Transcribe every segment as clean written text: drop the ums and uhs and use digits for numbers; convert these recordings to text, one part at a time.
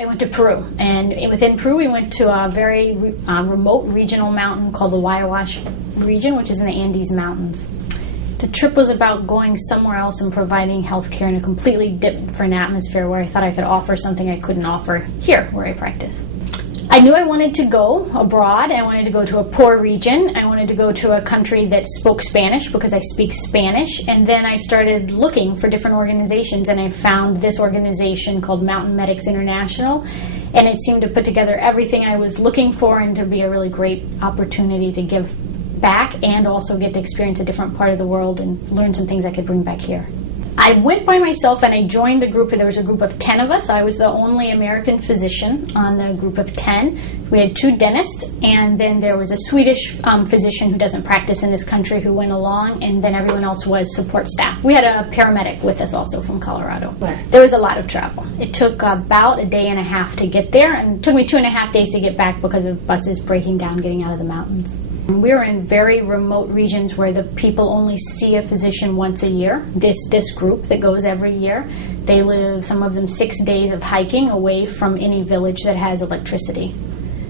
I went to Peru, and within Peru we went to a very remote regional mountain called the Huaraz region, which is in the Andes Mountains. The trip was about going somewhere else and providing health care in a completely different atmosphere where I thought I could offer something I couldn't offer here where I practice. I knew I wanted to go abroad. I wanted to go to a poor region. I wanted to go to a country that spoke Spanish because I speak Spanish. And then I started looking for different organizations, and I found this organization called Mountain Medics International. And it seemed to put together everything I was looking for and to be a really great opportunity to give back and also get to experience a different part of the world and learn some things I could bring back here. I went by myself and I joined the group. There was a group of 10 of us. I was the only American physician on the group of 10. We had 2 dentists, and then there was a Swedish physician who doesn't practice in this country who went along, and then everyone else was support staff. We had a paramedic with us also from Colorado. There was a lot of travel. It took about a day and a half to get there, and it took me 2.5 days to get back because of buses breaking down getting out of the mountains. We were in very remote regions where the people only see a physician once a year. This group that goes every year, they live, some of them, 6 days of hiking away from any village that has electricity.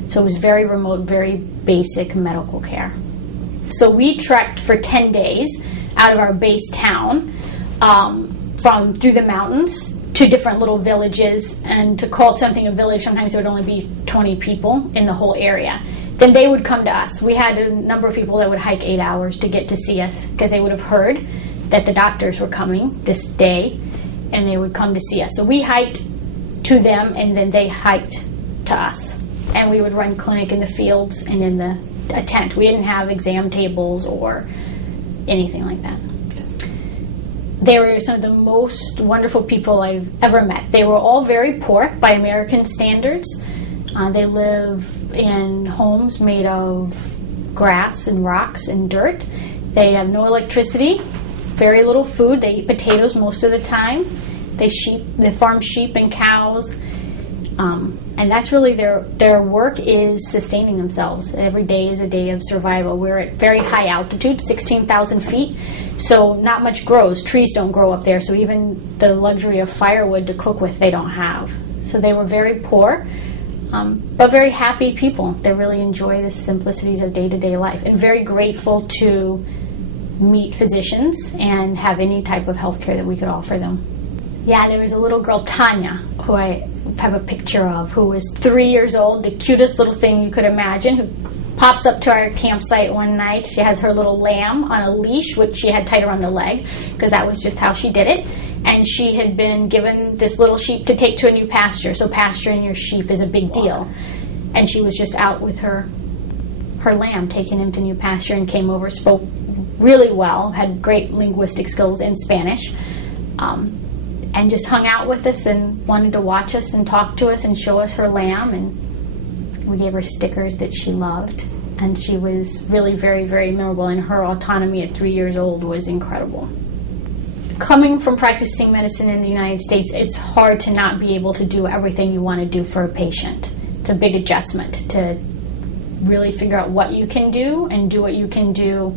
So it was very remote, very basic medical care. So we trekked for 10 days out of our base town through the mountains to different little villages, and to call something a village, sometimes there would only be 20 people in the whole area. Then they would come to us. We had a number of people that would hike 8 hours to get to see us because they would have heard that the doctors were coming this day, and they would come to see us. So we hiked to them, and then they hiked to us. And we would run clinic in the fields and in a tent. We didn't have exam tables or anything like that. They were some of the most wonderful people I've ever met. They were all very poor by American standards. They live in homes made of grass and rocks and dirt. They have no electricity, very little food. They eat potatoes most of the time. They farm sheep and cows. And that's really their work is sustaining themselves. Every day is a day of survival. We're at very high altitude, 16,000 feet, so not much grows. Trees don't grow up there, so even the luxury of firewood to cook with they don't have. So they were very poor, but very happy people. They really enjoy the simplicities of day-to-day life, and very grateful to meet physicians and have any type of health care that we could offer them. Yeah, there was a little girl, Tanya, who I have a picture of, who was 3 years old, the cutest little thing you could imagine, who pops up to our campsite one night. She has her little lamb on a leash, which she had tied around the leg, because that was just how she did it. And she had been given this little sheep to take to a new pasture, so pasturing your sheep is a big deal. And she was just out with her lamb, taking him to new pasture, and came over, spoke really well, had great linguistic skills in Spanish, and just hung out with us and wanted to watch us and talk to us and show us her lamb. And we gave her stickers that she loved. And she was really very, very memorable, and her autonomy at 3 years old was incredible. Coming from practicing medicine in the United States, it's hard to not be able to do everything you want to do for a patient. It's a big adjustment to really figure out what you can do and do what you can do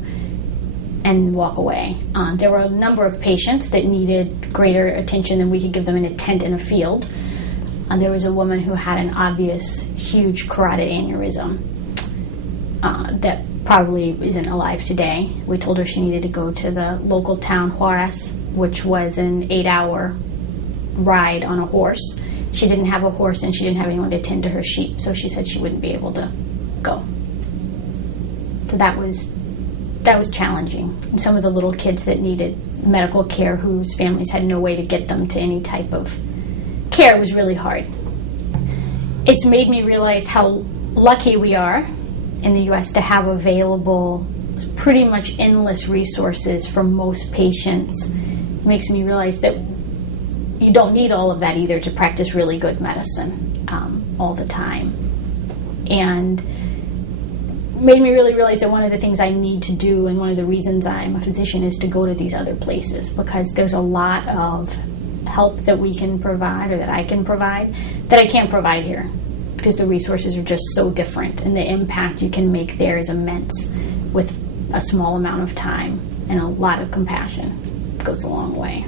and walk away. There were a number of patients that needed greater attention than we could give them in a tent in a field. There was a woman who had an obvious, huge carotid aneurysm that probably isn't alive today. We told her she needed to go to the local town, Huaraz, which was an 8-hour ride on a horse. She didn't have a horse, and she didn't have anyone to tend to her sheep, so she said she wouldn't be able to go. So that was challenging. Some of the little kids that needed medical care whose families had no way to get them to any type of care was really hard. It's made me realize how lucky we are in the U.S. to have available pretty much endless resources for most patients. It makes me realize that you don't need all of that either to practice really good medicine all the time. And made me really realize that one of the things I need to do, and one of the reasons I'm a physician, is to go to these other places, because there's a lot of help that we can provide, or that I can provide, that I can't provide here, because the resources are just so different, and the impact you can make there is immense with a small amount of time, and a lot of compassion. It goes a long way.